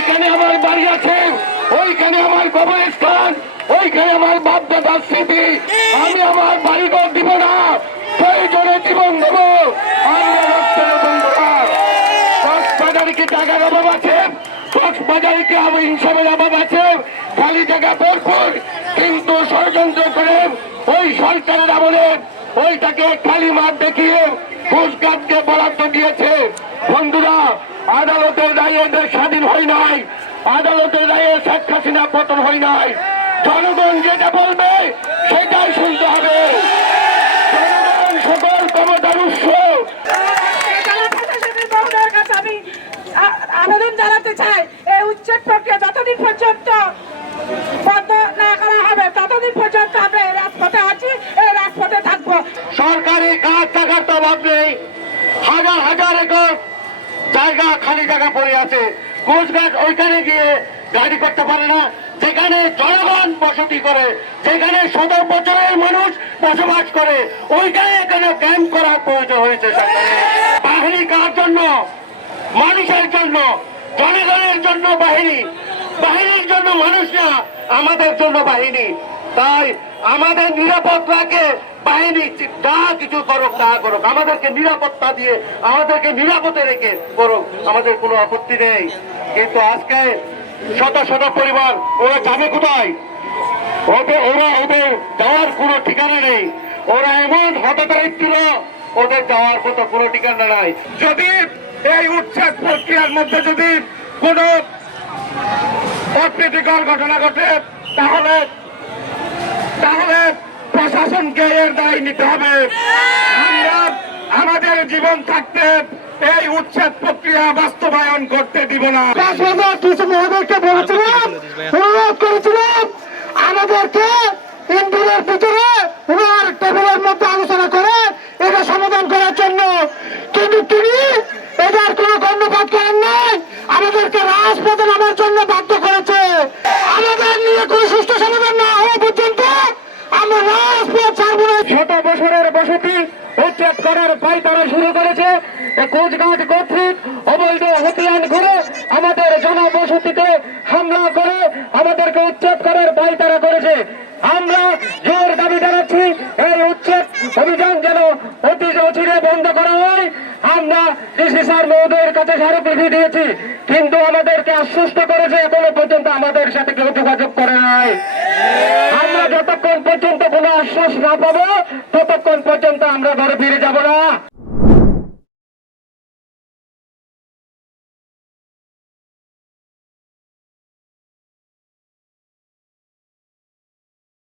ওইখানে আমার বাড়ি আছে, ওইখানে আমার কবরস্থান, ওইখানে আমার বাপ দাদার স্মৃতি। আমি আমার বাড়িঘর দিব না, প্রয়োজনে জীবন দেব। আমরা রক্তের বন্ধুরা। কক্সবাজারে কি টাকার অভাব আছে? কক্সবাজারে কি ইনসামের অভাব আছে? খালি জায়গা ভরপুর, কিন্তু ষড়যন্ত্র করে ওই সরকারের আমলে ওইটাকে খালি মাঠ দেখিয়ে ঘুষঘাটকে বরাদ্দ দিয়েছে। বন্ধুরা, আদালতের রায়ে দেশ স্বাধীন হয় নাই, আদালতের রায়ে শেখ হাসিনা পতন হয় নাই। জনগণ যেটা বলবে সেটাই শুনতে হবে। জনগণ সকল ক্ষমতার উৎস। আমি আবেদন জানাতে চাই, এই উচ্ছেদ প্রক্রিয়া যতদিন পর্যন্ত বন্ধ না করা হবে ততদিন পর্যন্ত আমরা এই রাজপথে আছি, এই রাজপথে থাকবো। সরকারি কাজ টাকার তো অভাব নেই, হাজার হাজার একর জায়গা খালি জায়গা পড়ে আছে। কোচঘাট ওইখানে গিয়ে গাড়ি করতে পারে না, যেখানে জনগণ বসতি করে, যেখানে ১৭ বছরের মানুষ বসবাস করে, ওইখানে এখানে ক্যাম্প করার প্রয়োজন হয়েছে। বাহিনী কার জন্য? মানুষের জন্য, জনগণের জন্য বাহিনী। বাহিনীর জন্য মানুষ না, আমাদের জন্য বাহিনী। তাই আমাদের নিরাপদ রাখে বাহিনী, যা কিছু করুক তা করুক, আমাদেরকে নিরাপত্তা দিয়ে, আমাদেরকে নিরাপদে রেখে করুক, আমাদের কোনো আপত্তি নেই। কিন্তু আজকে শত শত পরিবার, ওরা যাবে কোথায়? ওদের যাওয়ার কোনো ঠিকানা নেই। ওরা এমন হতদারিত ছিল, ওদের যাওয়ার মতো কোনো ঠিকানা নাই। যদি এই উচ্ছেদ প্রক্রিয়ার মধ্যে যদি কোনো অপ্রীতিকর ঘটনা ঘটে, তাহলে প্রশাসনকে এর দায় নিতে হবে। আমরা আমাদের জীবন থাকতে এই উচ্ছেদ প্রক্রিয়া বাস্তবায়ন করতে দিব না। কিছু মহোদয়কে বলেছিলাম, অনুরোধ করেছিলাম আমাদেরকে ইন্দিরের ভিতরে ওনার টেবিলের মধ্যে আলোচনা করে এটা সমাধান করার জন্য, কিন্তু তিনি এটার কোনো কর্ণপাত করেন নাই। আমাদেরকে রাজপথে নামার জন্য বাধ্য করেছে। আমাদের নিয়ে কোনো সুষ্ঠু সমাধান না হওয়া পর্যন্ত আমরা রাজপথ ছাড়বো না। ১০০ বছরের বসতি উচ্ছেদ করার পায়তারা শুরু করেছে কোচঘাট কর্তৃক। অবৈধ হতিয়ান করে আমাদের জনবসতিতে হামলা করে আমাদেরকে উচ্ছেদ করার পায়তারা করেছে। আমরা জোর দাবি জানাচ্ছি, এই উচ্ছেদ অভিযান যেন অতি অচিরে বন্ধ করা হয়। আমরা ডিসি স্যার মহোদয়ের কাছে স্মারকলিপি দিয়েছি, কিন্তু আমাদেরকে আশ্বস্ত করেছে এখনো পর্যন্ত আমাদের সাথে কেউ যোগাযোগ করে নাই। আমরা যতক্ষণ পর্যন্ত কোনো আশ্বাস না পাবো ততক্ষণ পর্যন্ত আমরা ঘরে ফিরে যাব না।